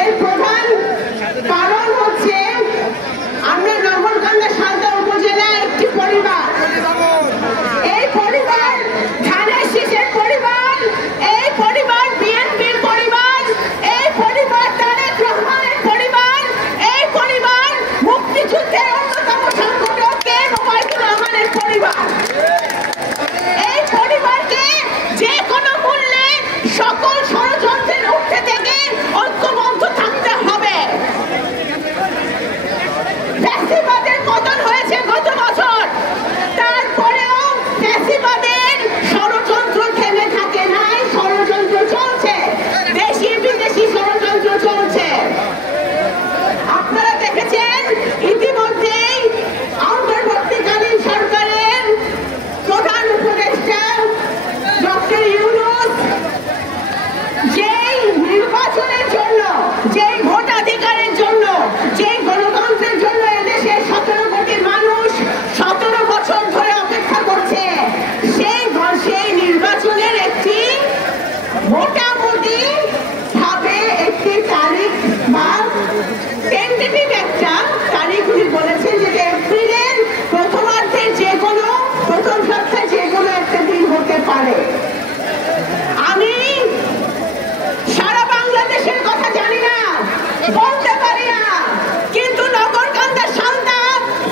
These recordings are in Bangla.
এর প্রধান কারণ হচ্ছে আমরা নগরকান্দা সালদা উপজেলায় একটি পরিবার, এই পরিবার ধানের শীষের পরিবার, এই পরিবার বিএনপির পরিবার, এই পরিবার তারেক রহমানের পরিবার, এই পরিবার মুক্তিযুদ্ধের অন্যতম সংগঠক কে ওবায়দুর রহমানের পরিবার। এই পরিবারকে যে কোনো মূল্যে সকল ষড়যন্ত্রের ঊর্ধ্বে থেকে ঐক্যবদ্ধ থাকতে হবে। ফ্যাসিবাদের পতন হয়েছে গত বছর, তারপরেও ফ্যাসিবাদের ষড়যন্ত্র থেমে থাকে নাই, ষড়যন্ত্র চলছে, দেশি বিদেশি ষড়যন্ত্র চলছে। আপনারা দেখেছেন ইতিমধ্যেই অন্তর্বর্তীকালীন সরকারের প্রধান উপদেষ্টা ডক্টর ইউনূস যেই নির্বাচনের জন্য, যেই ভোটাধিকারের জন্য, যেই গণতন্ত্রের জন্য এদেশের 17 কোটি মানুষ 17 বছর ধরে অপেক্ষা করছে, সেই নির্বাচনের একটি মোটামুটি ভাবে একটি তারিখ বা টেন্টেটিভ একটা তারিখ উনি বলেছেন যে এপ্রিলের প্রথমার্ধে যে কোনো, প্রথম সপ্তাহে যে কোনো একটা দিন হতে পারে। আমি সারা বাংলাদেশের কথা জানি না, বলতে পারি না, কিন্তু নগরকান্দা সালদা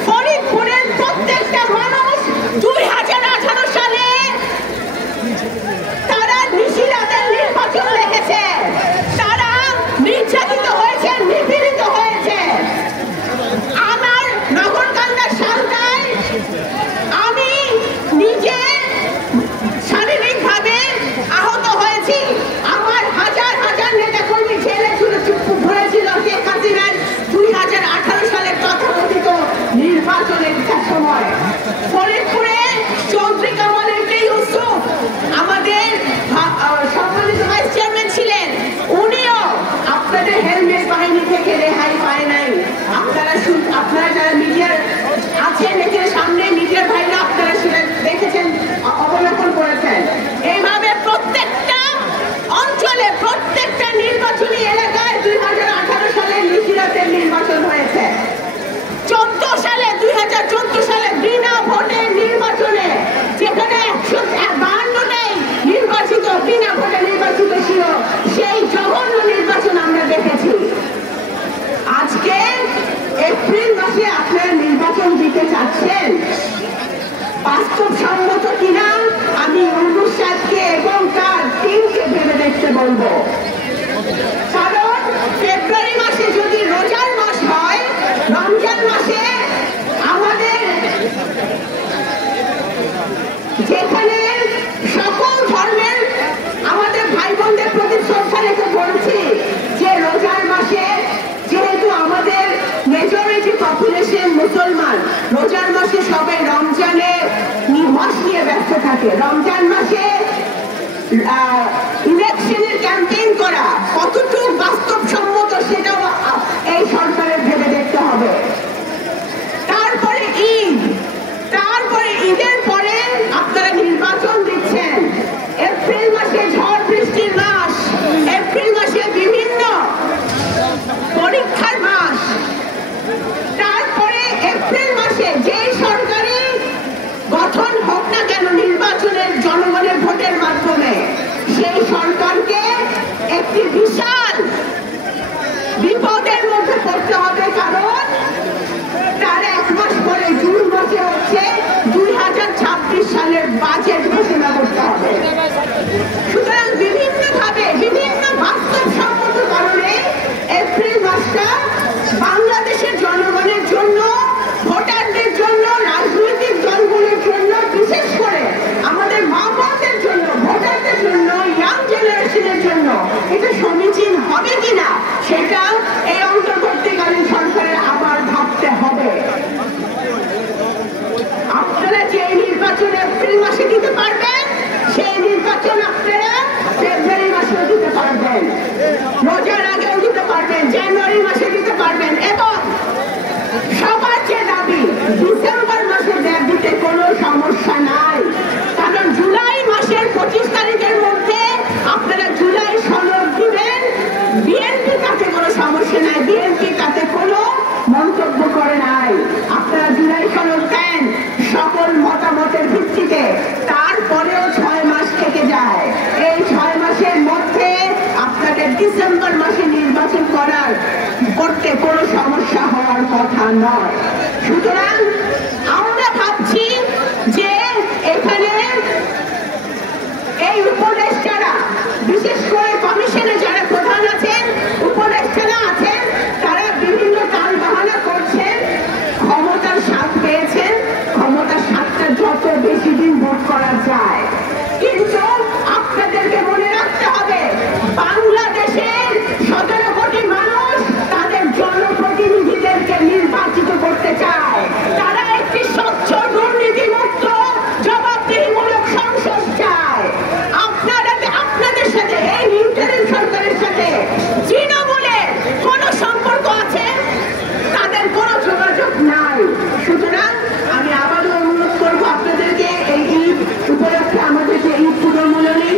ফরিদপুরের প্রত্যেকটা মানুষ 2018 সালে তারা নিশিরাতের নির্বাচন দেখেছে, তারা নির্যাতিত হয়েছে, নিপীড়িত হয়েছে। আমার নগরকান্দা সালদায় আমি নিজে শারীরিকভাবে আহত হয়েছি, আমার হাজার হাজার নেতাকর্মী জেলে ঘুরেছিল শেখ হাসিনার 2018 সালের তথাকথিত নির্বাচনের সময়। ফরিদপুরে চৌধুরী কামাল ইউসুফ আমাদের সম্মানিত ভাইস চেয়ারম্যান ছিলেন, উনিও আপনাদের হেলমেট বাহিনী থেকে রেহাই পায় নাই। আপনারা যারা মিডিয়ার আছেন এখানে সামনে, মিডিয়ার ভাইরা আপনারা সেটা দেখেছেন, অবলোকন করেছেন। এইভাবে প্রত্যেকটা অঞ্চলে, প্রত্যেকটা নির্বাচনী এলাকায় 2018 সালে নিশিরাতের নির্বাচন হয়েছে। 2014 সালে বিনা ভোটে নির্বাচনে যেখানে 152টাই নির্বাচিত, বিনা ভোটে নির্বাচিত ছিল, সেই জঘন্য নির্বাচন আমরা দেখেছি। আজকে এপ্রিল মাসে আপনারা নির্বাচন দিতে চাচ্ছেন, বাস্তবসম্মত কিনা আমি ইউনূস সাহেবকে এবং তার টিমকে ভেবে দেখতে বলবো। কারণ ফেব্রুয়ারি মাসে যদি রোজার মাস হয়, রমজান মাসে আমাদের যেখানে সকল ধর্মের আমাদের ভাই বোনদের প্রতি শ্রদ্ধা রেখে বলছি যে রোজার মাসে যেহেতু আমাদের মেজরিটি পপুলেশন মুসলমান, রোজার মাসে সবাই রমজানে মাস নিয়ে ব্যস্ত থাকে। রমজান মাসে ইলেকশনের ক্যাম্পেইন করা কতটুকু বাস্তবসম্মত সেটাও এই সরকারের ভেবে দেখতে হবে। তারপরে ঈদ, তারপরে ঈদের পরে আপনারা নির্বাচন দিচ্ছেন। এপ্রিল মাসে ঝড় বৃষ্টির মাস, এপ্রিল মাসে বিভিন্ন পরীক্ষার মাস, তারপরে এপ্রিল মাসে যে সরকারি গঠন হোক না কেন নির্বাচনের জনগণের ভোটের মাধ্যমে, সেই সরকারকে একটি বিশাল তাতে কোনো সমস্যা নাই, বিএনপি তাতে কোনো মন্তব্য করে নাই। আপনারা জুলাই সনদ দেন সকল মতামতের ভিত্তিতে, তারপরেও 6 মাস থেকে যায়। এই 6 মাসের মধ্যে আপনাদের ডিসেম্বর মাসে নির্বাচন করতে কোনো সমস্যা হওয়ার কথা নয়। সুতরাং আমরা ভাবছি যে এখানে এই উপদেষ্টারা, বিশেষ করে কমিশনে যারা প্রধান আছেন, উপদেষ্টারা আছেন, তারা বিভিন্ন টাল বাহানা করছেন। ক্ষমতার স্বাদ পেয়েছেন, ক্ষমতার স্বাদটা যত বেশি দিন ভোগ করা যায়। কিন্তু আপনাদেরকে মনে রাখতে হবে, বাংলাদেশের 17 কোটি মানুষ তাদের জনপ্রতিনিধিদেরকে নির্বাচিত করতে চায়। তারা একটি স্বচ্ছ দুর্নীতিমুক্ত জবাবদিহিমূলক সংসদ চায়। আপনাদের সাথে এই ইন্টারিম সরকারের সাথে তৃণমূলের কোন সম্পর্ক আছে? তাদের কোনো যোগাযোগ নাই। সুতরাং আমি আবারও অনুরোধ করবো আপনাদেরকে, এই ঈদ উপলক্ষে আমাদের যে ঈদ পুনর্মিলনী,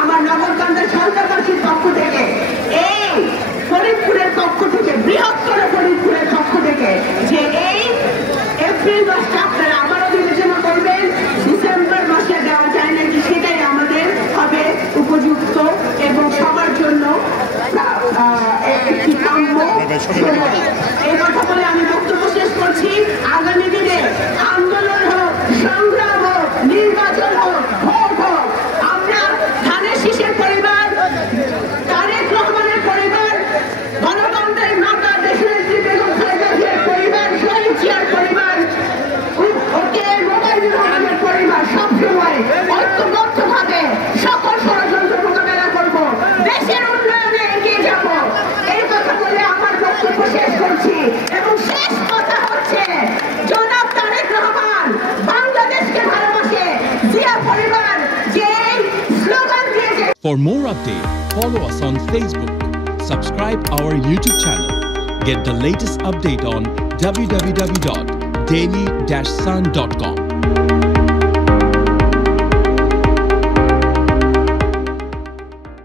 আমার নগরকান্দার সরকারবাসীর পক্ষ থেকে, এই ফরিদপুরের পক্ষ থেকে, বৃহত্তর ফরিদপুরের পক্ষ থেকে, যে এই এপ্রিল মাসটা আপনারা আবারও বিবেচনা করবেন। ডিসেম্বর মাসে দেওয়া যায় নাকি সেটাই আমাদের হবে উপযুক্ত এবং সবার জন্য একটি কাম্য সময়। এই কথা বলে আমি বক্তব্য শেষ করছি। আগামী দিনে আন্দোলন হোক, সংগ্রাম হোক, নির্বাচন হোক, ভোট হোক, আমরা ধানের শীষের পরিবার, তারেক রহমানের পরিবার, গণতন্ত্রের মাতা দেশনেত্রী বেগম খালেদা জিয়ার পরিবার, শহীদ জিয়ার পরিবার, মোবাইল রহমানের পরিবার সবসময় ঐক্যবদ্ধভাবে সকল ষড়যন্ত্র মোকাবেলা করব, দেশের উন্নয়নে এগিয়ে যাব। এই কথা বলে আমার বক্তব্য শেষ করছি। এবং শেষ কথা হচ্ছে, জনাব তারেক রহমান বাংলাদেশকে ভালোবাসে, জিয়া পরিবার যে স্লোগান দিয়েছে। For more updates, follow us on Facebook, subscribe our YouTube channel, get the latest update on www.daily-sun.com.